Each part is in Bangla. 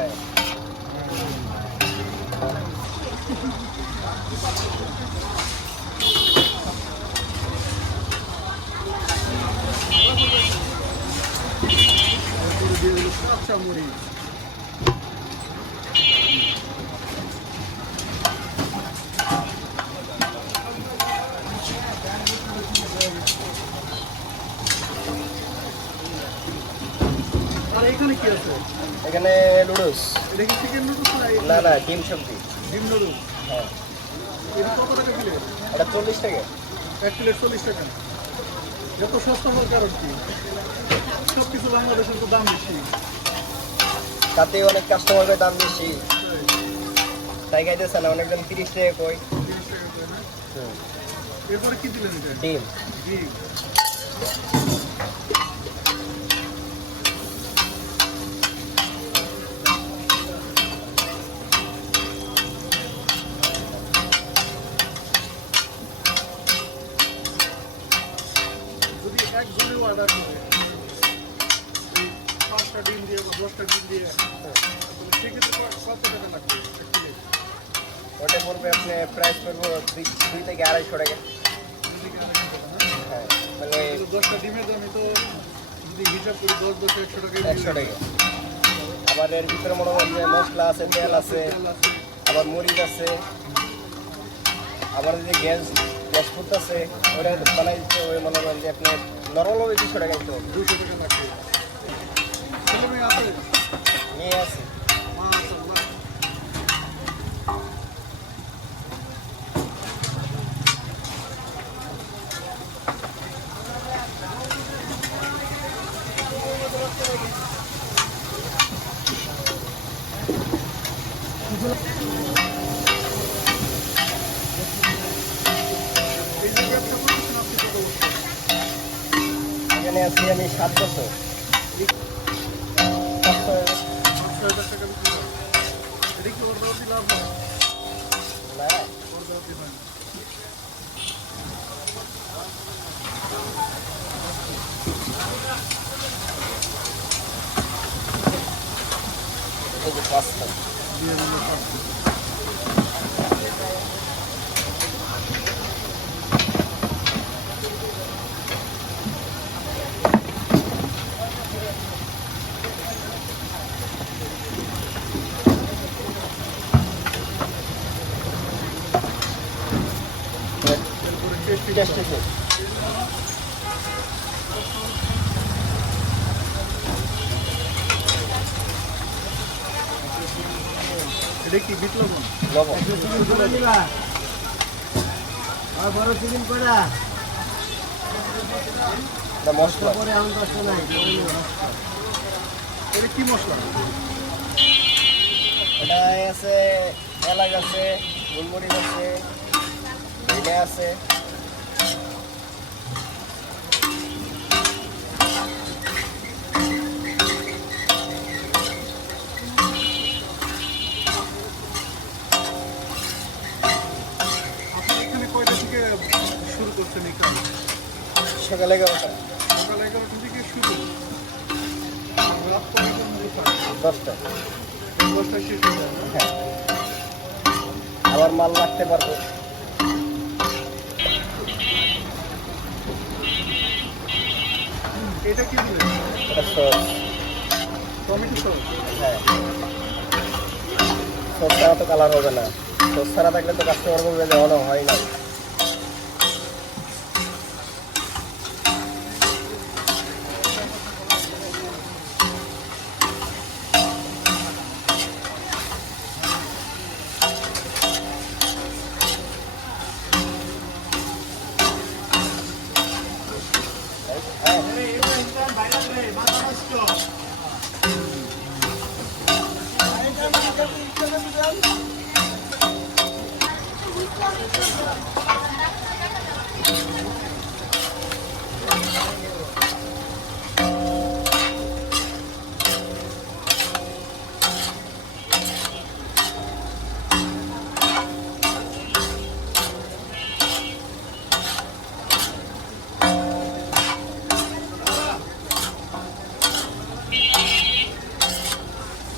হ্যাঁ। আচ্ছা মরিচ আর এখানে কি আছে? এখানে নুডলস। এটা কি চিকেন নুডলস না না, ডিম সবজি। ডিম নুডলস। হ্যাঁ। এটা কত টাকা প্লেট? এটা 40 টাকা। এক প্লেট 40 টাকা। এত সস্তা হওয়ার কারণ কি? সব কিছু বাংলাদেশের তো দাম বেশি। তাতে অনেক কাস্টমারের দাম বেশি, তাই খাইতেছে না। অনেকজন 30 টাকা কই। 30 টাকা করে না? এরপরে কি দিলেন এটা? ডিম। ডিম। যদি একজনেও অর্ডার করে 5টা ডিম দিয়ে বা 10টা ডিম দিয়ে, তাহলে সেক্ষেত্রে কত টাকা লাগবে? ওটা পড়বে আপনি প্রাইস করবো 2 থেকে 250 টাকা। হ্যাঁ, মানে 10টা ডিমের দামে তো যদি হিসাব করি 10 10 100 টাকা। 100 টাকা। আবার এর ভিতরে মনে করেন যে মশলা আছে, তেল আছে, আবার মরিচ আছে, আবার যে গ্যাস ফুড আছে ওটা বানাই দিচ্ছে। ওই মনে করেন যে আপনি নরমাল 200 টাকা দিতে হবে। 200 টাকা লাগবে। ছেলে মেয়ে আছে? নিয়ে আছে। মাশাআল্লাহ। এই যে ব্যবসা করতেছেন আপনি কত বছর? এখানে আছি আমি 7 বছর। 5,000 টাকা বিক্রি করেন। এটা কি অর্ধেক লাভ হয়? না, অর্ধেক হয় না। এই যে পাঁচটা। দিয়ে দিলে 500। এরপরে টেস্টি টেস্টি ফুড। এটা কি বিট লবণ? লবণ। এটা মশলা। এটা কি মশলা? এটা আছে এলাচ আছে, গোলমরিচ আছে, জিরে আছে। আপনি এখানে কয়টা থেকে শুরু করছেন এই কাজ? সকালে 11টা। সকাল 11টা থেকে শুরু, আর রাত কয়টার মধ্যে থাকে? 10টা। 10টায় শেষ হয়ে যায় না? হ্যাঁ, আবার মাল রাখতে পারবো। এটা কি দিলেন? এটা সস। Tomato sauce? হ্যাঁ, সস ছাড়া তো কালার হবে না। সস ছাড়া থাকলে তো কাস্টমার বলবে যে অন হয় না।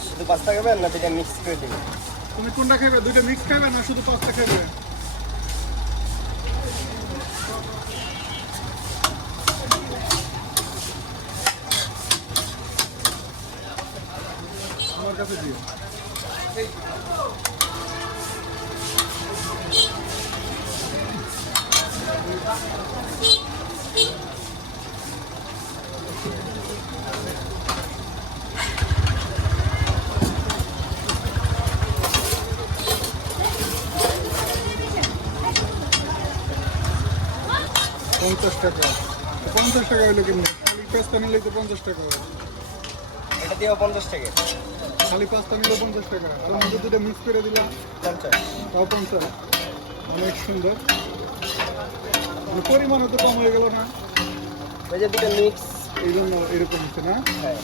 শুধু 5 টাকা খাবেন না দুইটা মিক্স করে দিবেন? তুমি কোনটা খাবে? দুইটা মিক্স খাবে না শুধু পাস্তা খাবে? আমার কাছে দিও। ৳50 ৳50 হইলো কিনে খালি পাস্তা নিলে তো ৳50 এটা দিয়েও 50 টাকা। খালি পাস্তা নিলে ৳50 আর মধ্যে দুটো মিক্স করে দিলাম 50। তাও 50 অনেক সুন্দর মানে পরিমাণও তো কম হয়ে গেল না ওই যে দুটো মিক্স। এই জন্য এরকম হচ্ছে না হ্যাঁ